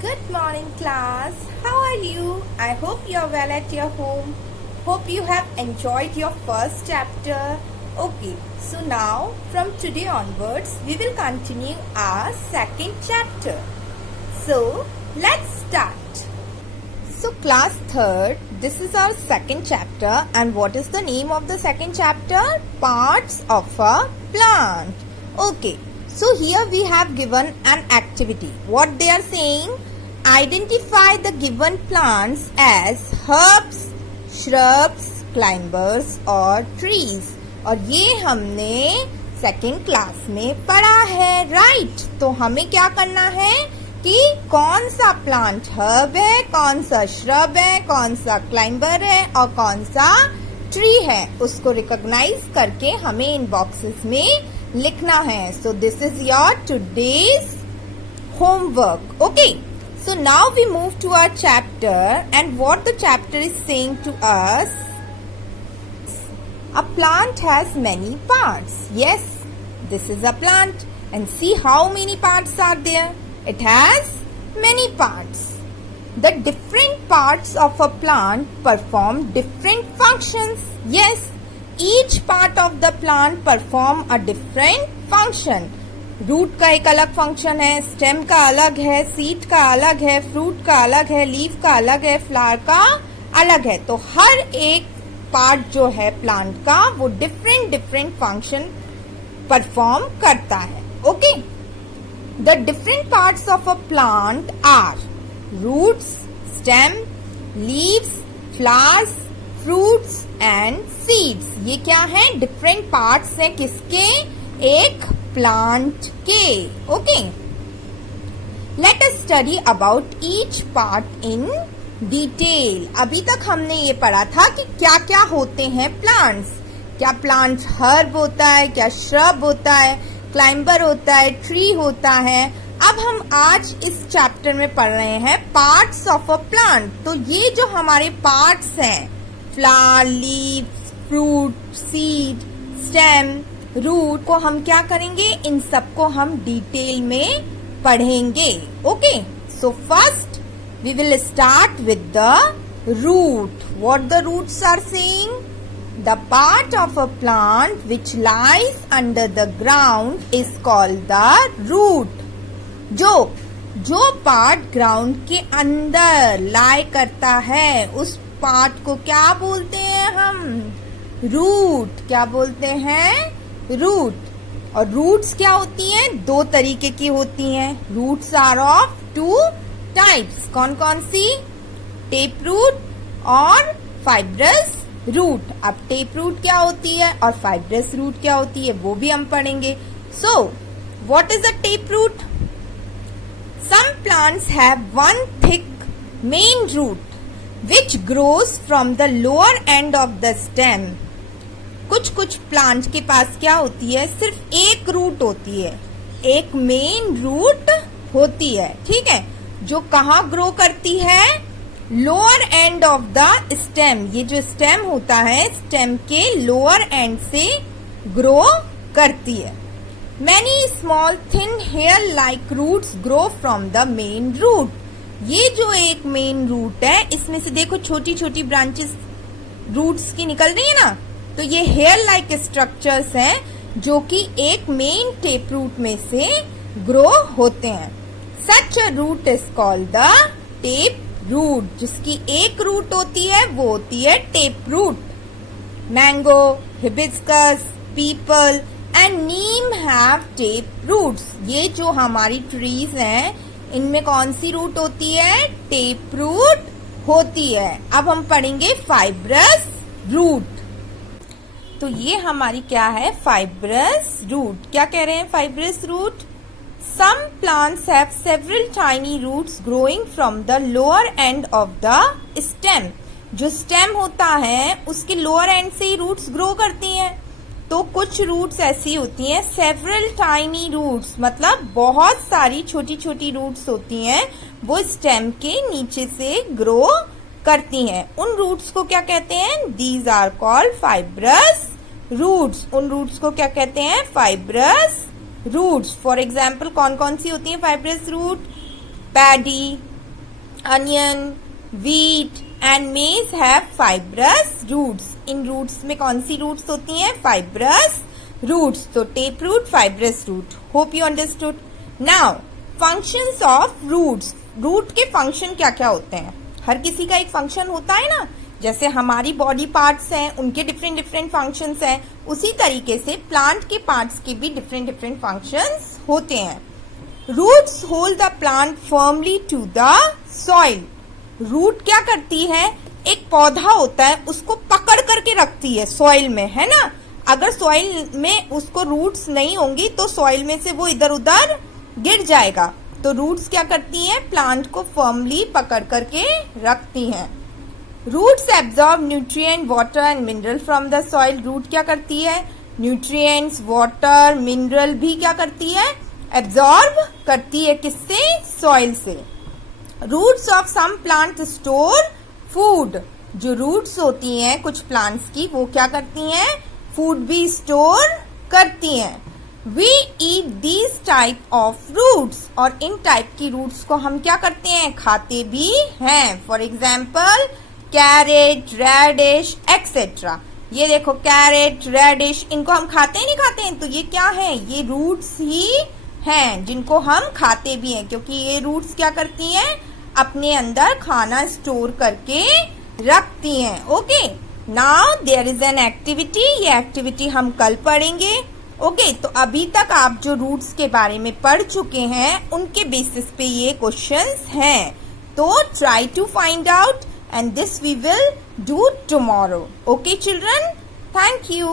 Good morning, class. How are you? I hope you're well at your home. Hope you have enjoyed your first chapter. Okay, so now from today onwards, we will continue our second chapter. So, let's start. So, class third, this is our second chapter. And what is the name of the second chapter? Parts of a plant. Okay. So here we have given an activity. What they are saying? Identify the given plants as herbs, shrubs, climbers or trees. और ये हमने second class में पढ़ा है, right? तो हमें क्या करना है कि कौन सा प्लांट हर्ब है, कौन सा श्रब है, कौन सा क्लाइंबर है और कौन सा ट्री है, उसको रिकॉग्नाइज करके हमें इन बॉक्सेस में लिखना है. So this is your today's homework. Okay, so now we move to our chapter and what the chapter is saying to us. A plant has many parts. Yes, this is a plant and see how many parts are there. It has many parts. The different parts of a plant perform different functions. Yes, each part of the plant perform a different function. Root का एक अलग function है, stem का अलग है, seed का अलग है, फ्रूट का अलग है, लीफ का अलग है, फ्लावर का अलग है. तो हर एक पार्ट जो है प्लांट का वो डिफरेंट फंक्शन परफॉर्म करता है. Okay, the different parts of a plant are roots, stem, leaves, flowers, fruits and seeds. ये क्या है? डिफरेंट पार्ट्स हैं किसके? एक प्लांट के. Okay, let us study about each part in detail. अभी तक हमने ये पढ़ा था कि क्या क्या होते हैं प्लांट्स. क्या प्लांट हर्ब होता है, क्या श्रब होता है, क्लाइंबर होता है, ट्री होता है. अब हम आज इस चैप्टर में पढ़ रहे हैं पार्ट्स ऑफ अ प्लांट. तो ये जो हमारे पार्ट्स हैं, flower, leaves, fruit, seed, stem, root, को हम क्या करेंगे? इन सबको हम डिटेल में पढ़ेंगे. Okay, so first we will start with the root. What the roots are saying? The part of a plant which lies under the ground is called the root. जो part ground के अंदर लाई करता है उस part को क्या बोलते हैं हम? रूट. क्या बोलते हैं? रूट. और रूट्स क्या होती हैं? दो तरीके की होती हैं. Roots are of two types. कौन कौन सी? टेप रूट और फाइब्रस रूट. अब टेप रूट क्या होती है और फाइब्रस रूट क्या होती है वो भी हम पढ़ेंगे. So what is a tap root? Some plants have one thick main root which grows from the lower end of the stem. कुछ प्लांट के पास क्या होती है? सिर्फ एक रूट होती है, एक मेन रूट होती है. ठीक है, जो कहाँ ग्रो करती है? Lower end of the stem. ये जो स्टेम होता है, स्टेम के लोअर एंड से ग्रो करती है. Many small thin hair like roots grow from the main root. ये जो एक मेन रूट है, इसमें से देखो छोटी छोटी ब्रांचेस रूट्स की निकल रही है ना. तो ये हेयर लाइक स्ट्रक्चर्स हैं जो कि एक मेन टेप रूट में से ग्रो होते हैं. Such a root is called the tape root. जिसकी एक रूट होती है वो होती है tap root. Mango, hibiscus, peepal and neem have tap roots. ये जो हमारी ट्रीज हैं इनमें कौन सी रूट होती है? टेप रूट होती है. अब हम पढ़ेंगे फाइब्रस रूट. तो ये हमारी क्या है? Fibrous root. क्या कह रहे हैं fibrous root? Some plants have several tiny roots growing from the lower end of the stem. जो स्टेम होता है उसके लोअर एंड से ही रूट्स ग्रो करती हैं. तो कुछ रूट्स ऐसी होती हैं, सेवरल टाइनी रूट्स, मतलब बहुत सारी छोटी छोटी रूट्स होती हैं, वो स्टेम के नीचे से ग्रो करती हैं. उन रूट्स को क्या कहते हैं? These are called fibrous roots. उन रूट्स को क्या कहते हैं? Fibrous roots. फॉर एग्जाम्पल कौन कौन सी होती है fibrous root? Paddy, onion, wheat and maize have fibrous roots. इन roots में कौन सी roots होती हैं? Fibrous roots. तो taproot, fibrous root. Hope you understood. Now, functions of roots. Root के function क्या क्या होते हैं? हर किसी का एक function होता है ना, जैसे हमारी बॉडी पार्ट्स हैं उनके डिफरेंट डिफरेंट फंक्शंस हैं, उसी तरीके से प्लांट के पार्ट्स के भी डिफरेंट डिफरेंट फंक्शंस होते हैं. Roots hold the plant firmly to the soil. Root क्या करती है? एक पौधा होता है उसको पकड़ करके रखती है सॉइल में, है ना. अगर सॉइल में उसको रूट्स नहीं होंगी तो सॉइल में से वो इधर उधर गिर जाएगा. तो रूट्स क्या करती हैं? प्लांट को फर्मली पकड़ करके रखती हैं. Roots absorb nutrient, water and mineral from the soil. Root क्या करती है? न्यूट्रिएंट्स, वाटर, मिनरल भी क्या करती है? एब्जॉर्ब करती है. किससे? सॉइल से. Roots of some plant store food. जो रूट्स होती हैं कुछ प्लांट्स की वो क्या करती हैं? फूड भी स्टोर करती हैं. We eat these type of roots. और इन टाइप की रूट्स को हम क्या करते हैं? खाते भी हैं. For example carrot, radish etcetera. ये देखो कैरेट, रेडिश, इनको हम खाते हैं नहीं खाते हैं? तो ये क्या है? ये रूट्स ही हैं जिनको हम खाते भी हैं, क्योंकि ये रूट्स क्या करती हैं? अपने अंदर खाना स्टोर करके रखती हैं. Okay, now there is an activity. ये एक्टिविटी हम कल पढ़ेंगे. ओके, तो अभी तक आप जो रूट्स के बारे में पढ़ चुके हैं उनके बेसिस पे ये क्वेश्चंस हैं. तो try to find out and this we will do tomorrow. Okay children, thank you.